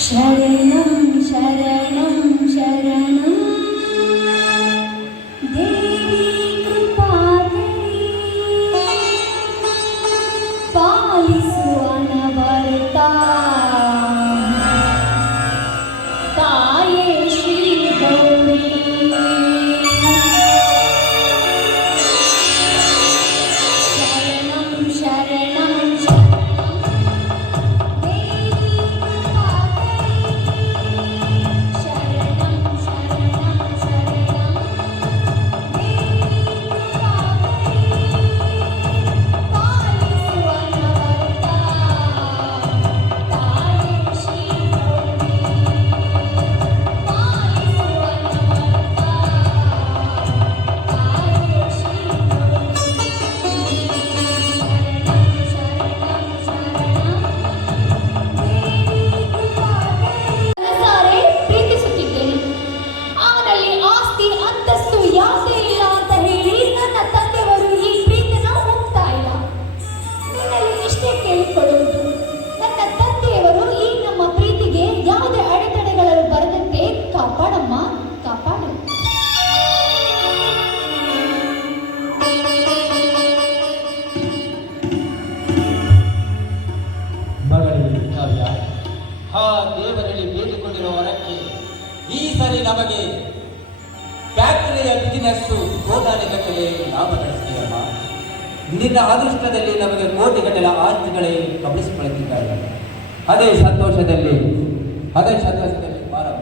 शरणं शरणं शरणं देवी कृपाकरी पालिसु अनवरता ताये श्री गौरी शरणं शरणं ದೇವರಲ್ಲಿ ಬೇಡಿಕೊಂಡಿರುವ ವರಕ್ಕೆ ಈ ಸರಿ ನಮಗೆ ಫ್ಯಾಕ್ಟರಿಯ ಬಿಸಿನೆಸ್ಸು ಕೋಟಾನುಗಟ್ಟಲೆ ಲಾಭ ಗಳಿಸ್ತೀರಮ್ಮ. ನಿನ್ನ ಅದೃಷ್ಟದಲ್ಲಿ ನಮಗೆ ಕೋಟಿಗಟ್ಟಲೆ ಆಸ್ತಿಗಳೇ ಕಬಳಿಸಿಕೊಳ್ಳುತ್ತಿದ್ದಾರೆ. ಅದೇ ಸಂತೋಷದಲ್ಲಿ ಮಾರಮ್ಮ.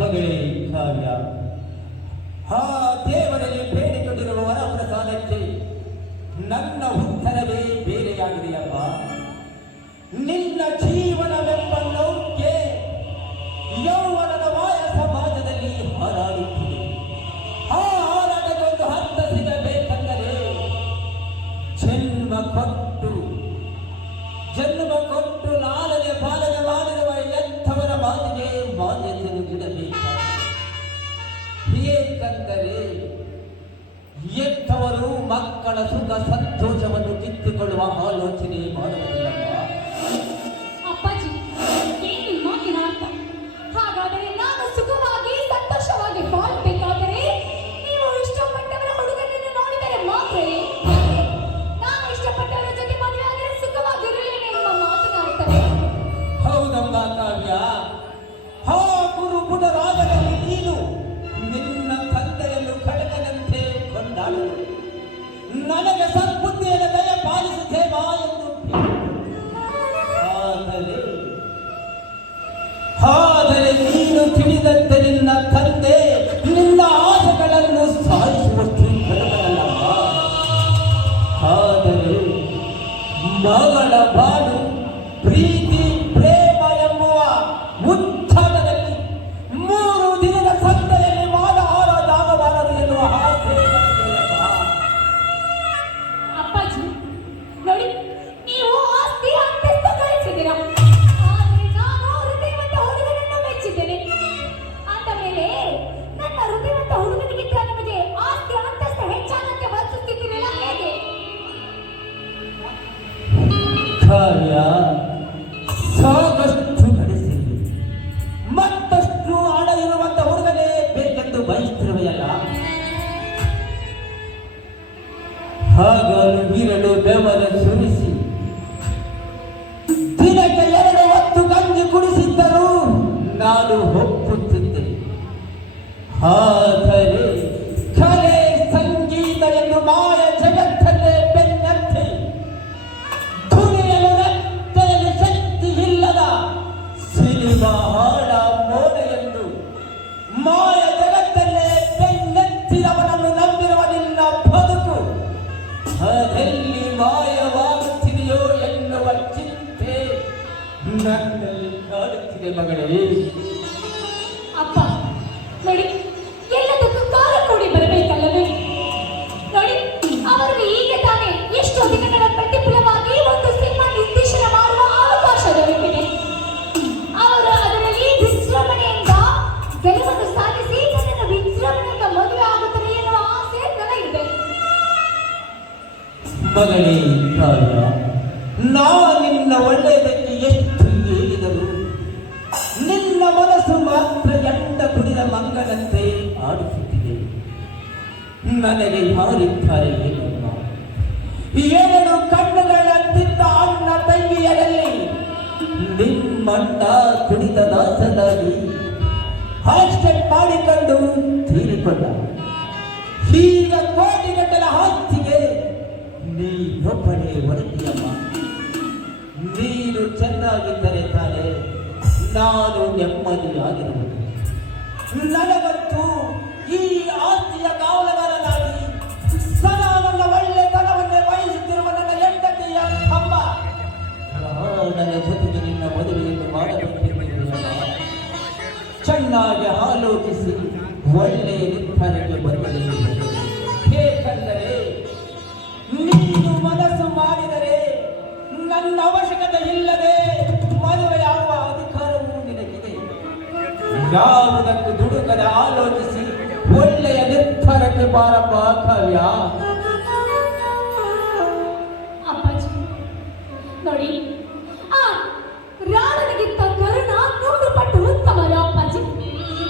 ಮಗಳೇ ಕಾವ್ಯ, ಆ ದೇವರಲ್ಲಿ ಬೇಡಿಕೊಂಡಿರುವ ವರಪ್ರಸಾದಕ್ಕೆ ನನ್ನ ಉತ್ತರವೇ ಬೇರೆಯಾಗಿದೆಯಪ್ಪ. ನಿನ್ನ ಜೀವನವೆಂಬ ನೌಕೆ ಯೌವನದ ವಾಯ ಸಮಾಜದಲ್ಲಿ ಹಾರಾಡುತ್ತಿದೆ. ಆ ಹಾರಾಟಕ್ಕೊಂದು ಹಂತ ಸಿಗಬೇಕೆಂದರೆ ಜನ್ಮ ಕೊಟ್ಟು ಲಾಲನೆ ಪಾಲನೆ ಮಾಡಿರುವ ಎಂಥವರ ಮಾತಿಗೆ ಮಾನ್ಯತೆಯನ್ನು ನೀಡಬೇಕಾಗಿದೆ. ಏಕೆಂದರೆ ಎಂಥವರು ಮಕ್ಕಳ ಸುಖ ಸಂತೋಷವನ್ನು ಕಿತ್ತುಕೊಳ್ಳುವ ಆಲೋಚನೆ ಮಾಡುವುದಿಲ್ಲಪ್ಪ. ಅಪ್ಪಾಜಿ, ಏನು ಮಾತಿನ ಅರ್ಥ? ಹಾಗಾದರೆ ನಾನು ಸುಖವಾಗಿ ಸಂತೋಷವಾಗಿ ಬಾಳ್ಬೇಕಾದರೆ ನೀವು ಇಷ್ಟಪಟ್ಟವರ ಹುಡುಗನನ್ನು ನೋಡಿದರೆ ಮಾತ್ರವೇ? ನಾನು ಇಷ್ಟಪಟ್ಟವರ ಜೊತೆ ಮದುವೆ ಆದರೆ ಸುಖವಾಗಿರಲಿಲ್ಲ ಎಂಬ ಮಾತನಾಡುತ್ತಾರೆ. ಹೌದಮ್ಮ ಕಾವ್ಯ, ಹಾ ಗುರುಗುಣ ರಾಗದಲ್ಲಿ ನೀನು ನಿನ್ನ ತಂದೆಯನ್ನು ಕಳೆದಂತೆ ಕೊಂಡಾಡುವುದು, ನನಗೆ ಸದ್ಬುದ್ಧಿಯನ್ನು ದಯ ಪಾಲಿಸುತ್ತೇವಾ ಎಂದು ಆದರೆ ನೀನು ತಿಳಿದಂತೆ ನಿನ್ನ ತಂದೆ ನಿನ್ನ ಆಸೆಗಳನ್ನು ಸಾಧಿಸುವಷ್ಟು ಕಳೆದನಲ್ಲಮ್ಮ. ಆದರೆ ಮಗಳ ಬಾಳು ಪ್ರೀತಿ ಪ್ರೇಮ ಎಂಬುವ ಉತ್ಥಾನದಲ್ಲಿ 3 ದಿನದ ಸಂತೆಯಲ್ಲಿ ವಾದ ಆರಾಧಾಗಬಾರದು ಎನ್ನುವ ಆಸೆ ನನಗಿದೆಯಪ್ಪ. ಅಪ್ಪಾಜಿ ನೋಡಿ, ನೀವು ಆಸ್ತಿ ಅಂತಸ್ತು ಗಳಿಸಿದ್ದೀರಾ, ಆದರೆ ನಾನು ಹೃದಯವಂತ ಹುಡುಗನನ್ನು ಮೆಚ್ಚಿದ್ದೇನೆ. ಅಂದ ಮೇಲೆ ನನ್ನ ಹೃದಯವಂತ ಹುಡುಗನಿಗಿಂತ ನಿಮಗೆ ಆಸ್ತಿ ಅಂತಸ್ತು ಹೆಚ್ಚಾದಂತೆ ವರ್ತಿಸುತ್ತಿದ್ದೀರಲ್ಲ, ಹೇಗೆ? ಕಾರ್ಯ ಸಾಕಷ್ಟು ಗಳಿಸಿದ್ದು ಮತ್ತಷ್ಟು ಹಣ ಇರುವಂತ ಹುಡುಗನೇ ಬೇಕೆಂದು ಬಯಸುತ್ತಿರುವೆಯಲ್ಲ. ಹಾಗಲು ಬೀರಲು ಬೆವರ ಸುರಿಸಿ ದಿನಕ್ಕೆ 2 ಹೊತ್ತು ಗಂಜಿ ಕುಡಿಸಿದ್ದರೂ ನಾನು ಒಪ್ಪುತ್ತಿದ್ದೆ. ಆದರೆ ಕಲೆ ಸಂಗೀತ ಎಂದು ಮಾಯ ಜಗತ್ತನ್ನೇ ಬೆನ್ನತ್ತಿ ದುನಿಯಲು ರಕ್ತದಲ್ಲಿ ಶಕ್ತಿ ಇಲ್ಲದ ಸಿನಿಮಾ ಹಾಡ ಮೋಡ ಎಂದು ಮಾಯ ಜಗತ್ತಲ್ಲೇ ಬೆನ್ನತ್ತಿದವನನ್ನು ನಂಬಿರುವ ನಿನ್ನ ಬದುಕು ಅದೆಲ್ಲಿ ಮಾಯವಾಗುತ್ತಿದೆಯೋ ಎನ್ನುವ ಚಿಂತೆ ನನ್ನಲ್ಲಿ ಕಾಡುತ್ತಿದೆ ಮಗಳೇ. ಅಪ್ಪ ನೋಡಿ, ಎಲ್ಲದಕ್ಕೂ ಕಾಲ ಕೂಡಿ ಬರಬೇಕಲ್ಲವೇ? ನೋಡಿ, ಅವರಿಗೆ ಈಗ ತಾನೇ ಎಷ್ಟೋ ದಿನಗಳ ಪ್ರತಿಫಲವಾಗಿ ಒಂದು ಸಿನಿಮಾ ನಿರ್ದೇಶನ ಮಾಡುವ ಅವಕಾಶ ದೊರಕಿದೆ. ಅವರು ಅದರಲ್ಲಿ ವಿಜೃಂಭಣೆಯಿಂದ ಗೆಲುವನ್ನು ಸಾಧಿಸಿ ನನ್ನನ್ನು ವಿಜೃಂಭಣೆಯಿಂದ ಮದುವೆ ಆಗುತ್ತದೆ ಎನ್ನುವ ಆಸೆ ನನಗಿದೆ. ಮಗಳೇ ಕಾವ್ಯ, ನಿನ್ನ ಒಳ್ಳೆಯದಕ್ಕೆ ಎಷ್ಟು ಹೇಳಿದರು ನಿನ್ನ ಮನಸ್ಸು ಮಾತ್ರ ಎಂಡ ಕುಡಿದ ಮಂಗನಂತೆ ಆಡಿಸುತ್ತಿದೆ. ನನಗೆ ಯಾರಿದ್ದಾರೆ ಏನಮ್ಮ? 2 ಕಣ್ಣುಗಳಂತಿದ್ದ ಅಣ್ಣ ತಂಗಿಯರಲ್ಲಿ ನಿಮ್ಮಣ್ಣ ಕುಡಿದ ದಾಸನಾಗಿ ಹಾಸ್ಟೆಲ್ ಮಾಡಿಕೊಂಡು ತೀರಿಕೊಂಡ. ಈಗ ಕೋಟಿಗಟ್ಟಲ ಆಸ್ತಿಗೆ ನೀನೊಬ್ಬನೇ ಹೊರಟಿಯಮ್ಮ. ನೀನು ಚೆನ್ನಾಗಿದ್ದರೆ ತಾನೇ ನಾನು ನೆಮ್ಮದಿಯಾಗಿರುವುದು. ನನಗಂತೂ ಈ ಆಸ್ತಿಯ ಕಾವಲುಗಾರನಾಗಿ ಸದಾ ನನ್ನ ಒಳ್ಳೆತನವನ್ನೇ ಬಯಸುತ್ತಿರುವ ನನ್ನ ಹೆಂಡತಿಯ ಅಮ್ಮ ನನ್ನ ಜೊತೆಗೆ ನಿನ್ನ ಮದುವೆಯನ್ನು ಮಾಡಬೇಕೆಂದಿರುವುದಲ್ಲ. ಚೆನ್ನಾಗಿ ಆಲೋಚಿಸಿ ಒಳ್ಳೆಯ ನಿರ್ಧಾರಕ್ಕೆ ಬರಬೇಕು. ಏಕೆಂದರೆ ನೀನು ಮನಸ್ಸು ಮಾಡಿದರೆ ನನ್ನ ಅವಶ್ಯಕತೆ ಇಲ್ಲದೆ ಮದುವೆಯಾಗುವ ಅಧಿಕಾರವೂ ನಿನಗಿದೆ. ಯಾವುದಕ್ಕೂ ದುಡುಕದೆ ಆಲೋಚಿಸಿ ಒಳ್ಳೆಯ ನಿರ್ಧಾರಕ್ಕೆ ಬಾರಪ್ಪ ಕಾವ್ಯ. ಅಪ್ಪಾಜಿ ನೋಡಿ, ಆ ರಾಣನಿಗಿಂತ ಕರುಣ 100 ಪಟ್ಟು ಉತ್ತಮರು ಅಪ್ಪಾಜಿ.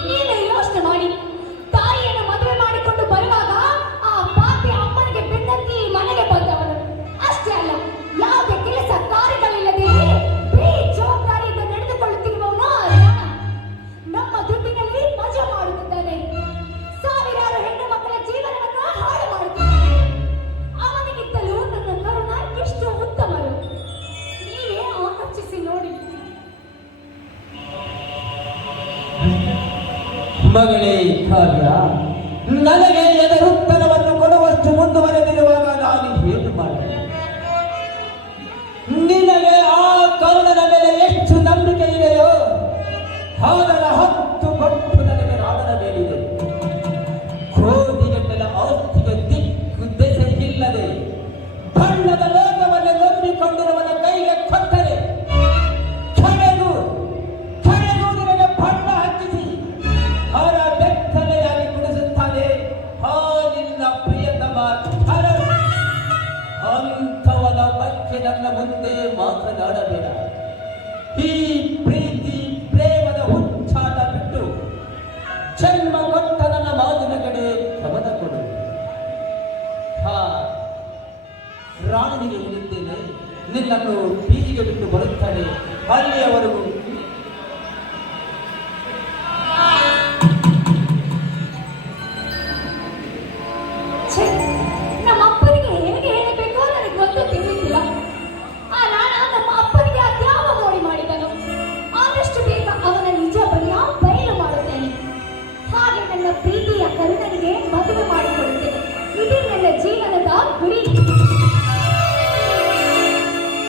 ನೀವೇ ಯೋಚನೆ ಮಾಡಿ, ತಾಯಿಯನ್ನು ಮದುವೆ ಮಾಡಿಕೊಂಡು ಬರುವಾಗ ಆ ಪಾಪಿ ಅಮ್ಮನಿಗೆ ಬೆನ್ನತ್ತಿ ಮನೆಗೆ ಬಂದವನು. ಅಷ್ಟೇ ಅಲ್ಲ, ಯಾವುದೇ ಕೆಲಸ ಕಾರ್ಯಗಳಿಲ್ಲದೆ ಬೇಜವಾಬ್ದಾರಿಯಿಂದ ನಡೆದುಕೊಳ್ಳುತ್ತಿರುವವನು ಆ ರಾಣ. ನಮ್ಮ ದುಡ್ಡಿನಲ್ಲಿ ಮಜಾ ಮಾಡುತ್ತಿದ್ದಾನೆ, ಸಾವಿರಾರು ಹೆಣ್ಣು ಮಕ್ಕಳ ಜೀವನವನ್ನು ಹಾಳು ಮಾಡುತ್ತಿದ್ದಾನೆ. ಅವನಿಗಿಂತಲೂ ನನ್ನ ಕರುಣ ಎಷ್ಟು ಉತ್ತಮರು. ಮಗಳೇ ಕಾವ್ಯ, ನನಗೆ ಎದರುತ್ತರವನ್ನು ಕೊಡುವಷ್ಟು ಮುಂದುವರೆದಿರುವಾಗ ನಾನು ಏನು ಮಾಡಲಿ? ನಿನಗೆ ಆ ಕರುಣನ ಮೇಲೆ ಎಷ್ಟು ನಂಬಿಕೆ ಇದೆಯೋ ಅದರ 10 ಪಟ್ಟು